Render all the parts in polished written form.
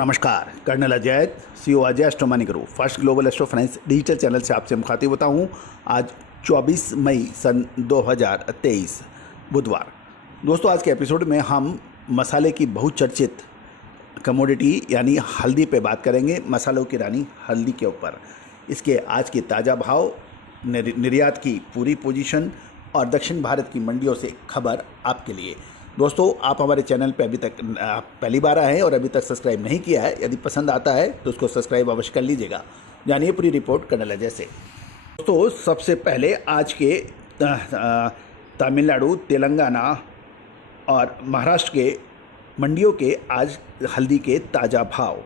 नमस्कार, colonel Ajay CO Ajay एस्ट्रोमनी गुरु first global astro finance digital channel से आपसे मुखातिब होता हूँ। आज 24 मई सन 2023 बुधवार। दोस्तों, आज के एपिसोड में हम मसाले की बहुचर्चित कमोडिटी यानी हल्दी पे बात करेंगे। मसालों की रानी हल्दी के ऊपर इसके आज के ताज़ा भाव, निर्यात की पूरी पोजीशन और दक्षिण भारत की मंडियों से खबर आपके लिए। दोस्तों, आप हमारे चैनल पे अभी तक पहली बार आए हैं और अभी तक सब्सक्राइब नहीं किया है। यदि पसंद आता है तो उसको सब्सक्राइब अवश्य कर लीजिएगा। जानिए पूरी रिपोर्ट कर्नल अजय से। दोस्तों, सबसे पहले आज के तमिलनाडु, तेलंगाना और महाराष्ट्र के मंडियों के आज हल्दी के ताज़ा भाव।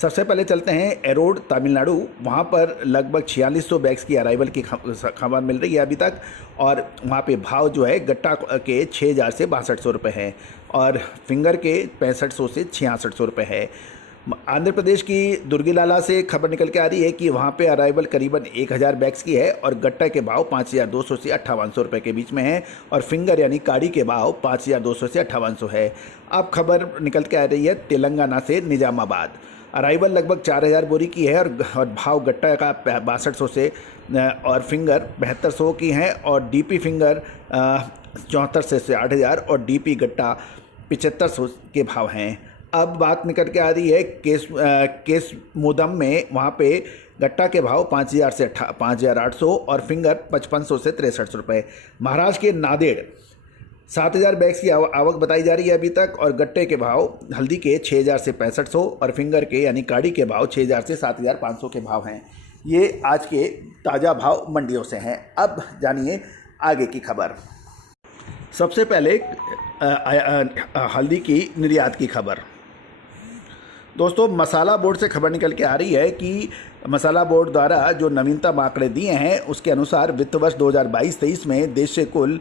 सबसे पहले चलते हैं एरोड तमिलनाडु। वहाँ पर लगभग 4600 बैग्स की अराइवल की खबर मिल रही है अभी तक, और वहाँ पे भाव जो है गट्टा के 6000 से 6200 रुपये हैं और फिंगर के 6500 से 6600 रुपये है। आंध्र प्रदेश की दुर्गीलाला से खबर निकल के आ रही है कि वहाँ पे अराइवल करीबन 1000 बैग्स की है और गट्टा के भाव 5200 से 5800 रुपये के बीच में है और फिंगर यानी काड़ी के भाव 5200 से 5800 है। अब खबर निकल के आ रही है तेलंगाना से निजामाबाद। अराइवल लगभग 4000 बोरी की है और भाव गट्टा का 6200 से और फिंगर 7200 की हैं और डीपी फिंगर 7400 से 8000 और डीपी गट्टा 7500 के भाव हैं। अब बात निकल के आ रही है केस मोदम में। वहाँ पे गट्टा के भाव 5000 से 5800 और फिंगर 5500 से 6300 रुपये। महाराष्ट्र के नांदेड़ 7000 बैग्स की आवक बताई जा रही है अभी तक और गट्टे के भाव हल्दी के 6000 से 6500 और फिंगर के यानी काड़ी के भाव 6000 से 7500 के भाव हैं। ये आज के ताज़ा भाव मंडियों से हैं। अब जानिए आगे की खबर। सबसे पहले हल्दी की निर्यात की खबर। दोस्तों, मसाला बोर्ड से खबर निकल के आ रही है कि मसाला बोर्ड द्वारा जो नवीनतम आंकड़े दिए हैं उसके अनुसार वित्त वर्ष 2022-23 में देश से कुल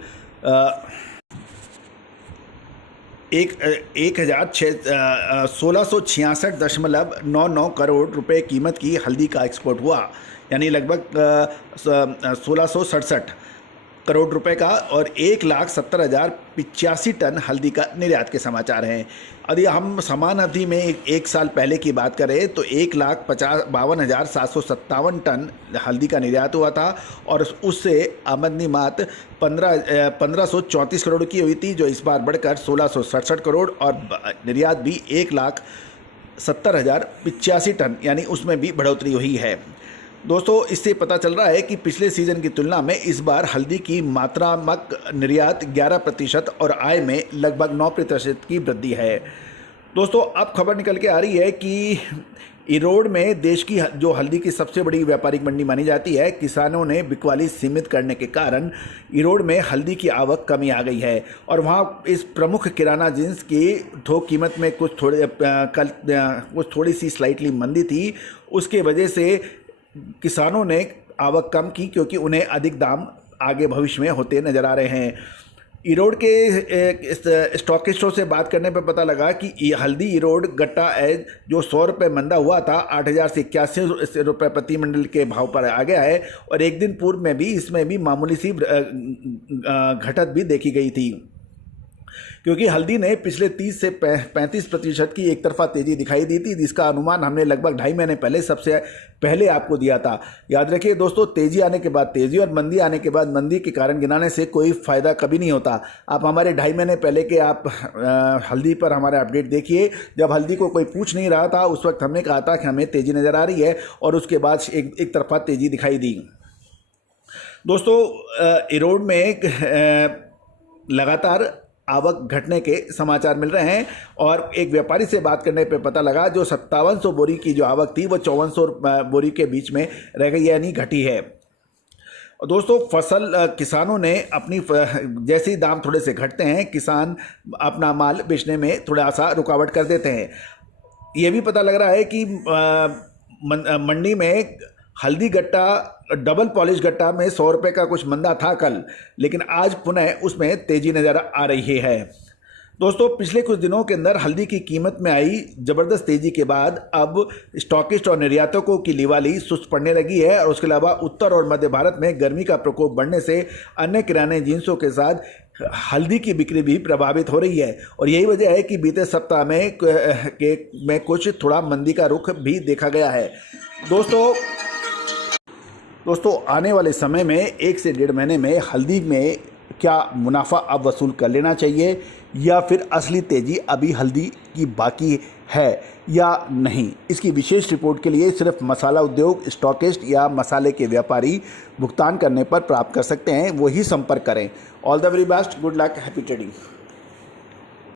1666.99 करोड़ रुपए कीमत की हल्दी का एक्सपोर्ट हुआ, यानी लगभग 1667 करोड़ रुपए का और 1,70,085 टन हल्दी का निर्यात के समाचार हैं। यदि हम समान अवधि में एक साल पहले की बात करें तो 1,52,757 टन हल्दी का निर्यात हुआ था और उससे आमदनी मात्र 1534 करोड़ की हुई थी, जो इस बार बढ़कर 1667 करोड़ और निर्यात भी 1,70,085 टन, यानी उसमें भी बढ़ोतरी हुई है। दोस्तों, इससे पता चल रहा है कि पिछले सीजन की तुलना में इस बार हल्दी की मात्रात्मक निर्यात 11% और आय में लगभग 9% की वृद्धि है। दोस्तों, अब खबर निकल के आ रही है कि इरोड में देश की जो हल्दी की सबसे बड़ी व्यापारिक मंडी मानी जाती है, किसानों ने बिकवाली सीमित करने के कारण इरोड में हल्दी की आवक कमी आ गई है और वहाँ इस प्रमुख किराना जिन्स की थोक कीमत में कुछ थोड़ी सी स्लाइटली मंदी थी। उसके वजह से किसानों ने आवक कम की क्योंकि उन्हें अधिक दाम आगे भविष्य में होते नजर आ रहे हैं। इरोड के स्टॉकिस्टों से बात करने पर पता लगा कि हल्दी इरोड गट्टा एज जो 100 रुपये मंदा हुआ था 8000 से 81 रुपये प्रति मंडल के भाव पर आ गया है और एक दिन पूर्व में भी इसमें भी मामूली सी घटत भी देखी गई थी, क्योंकि हल्दी ने पिछले 30 से 35% की एक तरफा तेज़ी दिखाई दी थी, जिसका अनुमान हमने लगभग 2.5 महीने पहले सबसे पहले आपको दिया था। याद रखिए दोस्तों, तेज़ी आने के बाद तेज़ी और मंदी आने के बाद मंदी के कारण गिनाने से कोई फ़ायदा कभी नहीं होता। आप हमारे 2.5 महीने पहले के आप हल्दी पर हमारे अपडेट देखिए। जब हल्दी को कोई पूछ नहीं रहा था उस वक्त हमने कहा था कि हमें तेज़ी नज़र आ रही है और उसके बाद एक तरफा तेज़ी दिखाई दी। दोस्तों, इरोड में लगातार आवक घटने के समाचार मिल रहे हैं और एक व्यापारी से बात करने पे पता लगा जो 5700 बोरी की जो आवक थी वो 5400 बोरी के बीच में रह गई, यानी घटी है। दोस्तों, फसल किसानों ने अपनी जैसे ही दाम थोड़े से घटते हैं, किसान अपना माल बेचने में थोड़ा सा रुकावट कर देते हैं। ये भी पता लग रहा है कि मंडी में हल्दी गट्टा डबल पॉलिश गट्टा में 100 रुपये का कुछ मंदा था कल, लेकिन आज पुनः उसमें तेज़ी नज़र आ रही है। दोस्तों, पिछले कुछ दिनों के अंदर हल्दी की कीमत में आई ज़बरदस्त तेज़ी के बाद अब स्टॉकिस्ट और निर्यातकों की लिवाली सुस्त पड़ने लगी है और उसके अलावा उत्तर और मध्य भारत में गर्मी का प्रकोप बढ़ने से अन्य किराने जिन्सों के साथ हल्दी की बिक्री भी प्रभावित हो रही है और यही वजह है कि बीते सप्ताह में कुछ थोड़ा मंदी का रुख भी देखा गया है। दोस्तों आने वाले समय में 1 से 1.5 महीने में हल्दी में क्या मुनाफा अब वसूल कर लेना चाहिए या फिर असली तेज़ी अभी हल्दी की बाकी है या नहीं, इसकी विशेष रिपोर्ट के लिए सिर्फ मसाला उद्योग, स्टॉकिस्ट या मसाले के व्यापारी भुगतान करने पर प्राप्त कर सकते हैं, वही संपर्क करें। All the very best, good luck, happy trading.